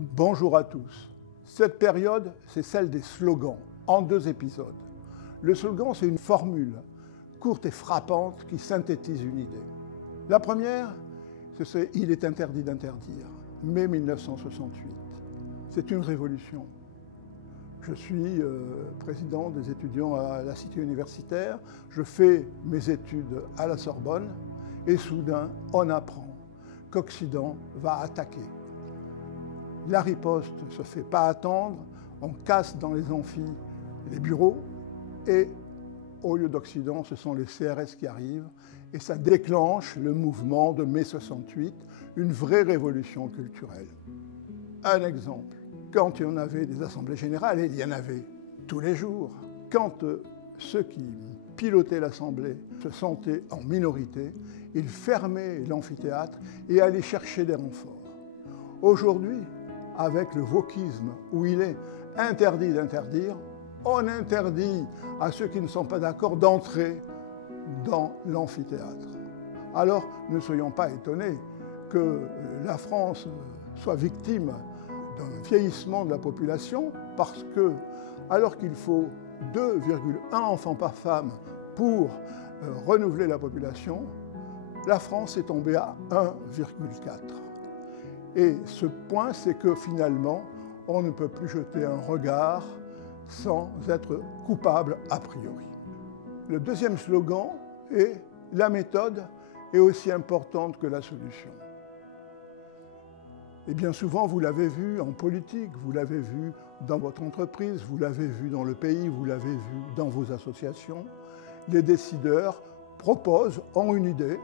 Bonjour à tous. Cette période, c'est celle des slogans, en 2 épisodes. Le slogan, c'est une formule courte et frappante qui synthétise une idée. La première, c'est « Il est interdit d'interdire », mai 1968. C'est une révolution. Je suis président des étudiants à la Cité universitaire, je fais mes études à la Sorbonne et soudain, on apprend qu'Occident va attaquer. La riposte ne se fait pas attendre, on casse dans les amphis les bureaux et au lieu d'Occident, ce sont les CRS qui arrivent et ça déclenche le mouvement de mai 68, une vraie révolution culturelle. Un exemple, quand il y en avait des assemblées générales, et il y en avait tous les jours, quand ceux qui pilotaient l'assemblée se sentaient en minorité, ils fermaient l'amphithéâtre et allaient chercher des renforts. Aujourd'hui, avec le wokisme où il est interdit d'interdire, on interdit à ceux qui ne sont pas d'accord d'entrer dans l'amphithéâtre. Alors, ne soyons pas étonnés que la France soit victime d'un vieillissement de la population parce que, alors qu'il faut 2,1 enfants par femme pour renouveler la population, la France est tombée à 1,4. Et ce point, c'est que finalement, on ne peut plus jeter un regard sans être coupable a priori. Le deuxième slogan est « La méthode est aussi importante que la solution ». Et bien souvent, vous l'avez vu en politique, vous l'avez vu dans votre entreprise, vous l'avez vu dans le pays, vous l'avez vu dans vos associations. Les décideurs proposent, ont une idée,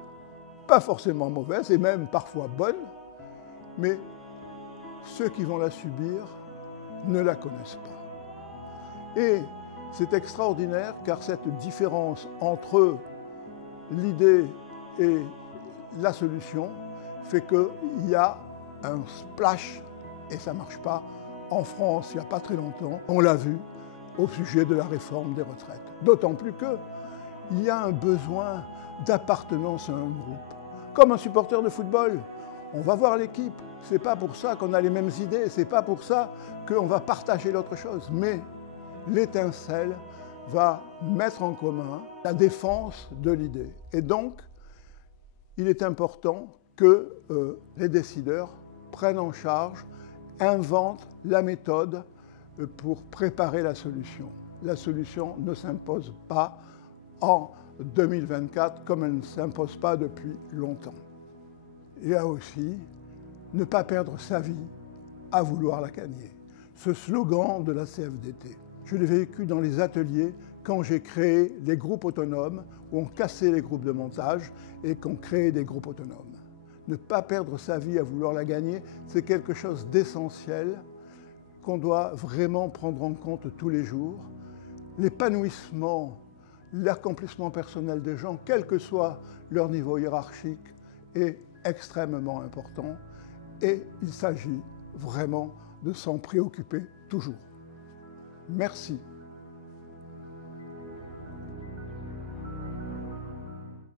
pas forcément mauvaise et même parfois bonne, mais ceux qui vont la subir ne la connaissent pas. Et c'est extraordinaire car cette différence entre l'idée et la solution fait qu'il y a un splash et ça ne marche pas. En France, il n'y a pas très longtemps, on l'a vu au sujet de la réforme des retraites. D'autant plus qu'il y a un besoin d'appartenance à un groupe. Comme un supporter de football, on va voir l'équipe. Ce n'est pas pour ça qu'on a les mêmes idées, ce n'est pas pour ça qu'on va partager l'autre chose. Mais l'étincelle va mettre en commun la défense de l'idée. Et donc, il est important que les décideurs prennent en charge, inventent la méthode pour préparer la solution. La solution ne s'impose pas en 2024 comme elle ne s'impose pas depuis longtemps. Il y a aussi ne pas perdre sa vie à vouloir la gagner. Ce slogan de la CFDT, je l'ai vécu dans les ateliers quand j'ai créé les groupes autonomes, où on cassait les groupes de montage et qu'on créait des groupes autonomes. Ne pas perdre sa vie à vouloir la gagner, c'est quelque chose d'essentiel qu'on doit vraiment prendre en compte tous les jours. L'épanouissement, l'accomplissement personnel des gens, quel que soit leur niveau hiérarchique, est extrêmement important et il s'agit vraiment de s'en préoccuper toujours. Merci.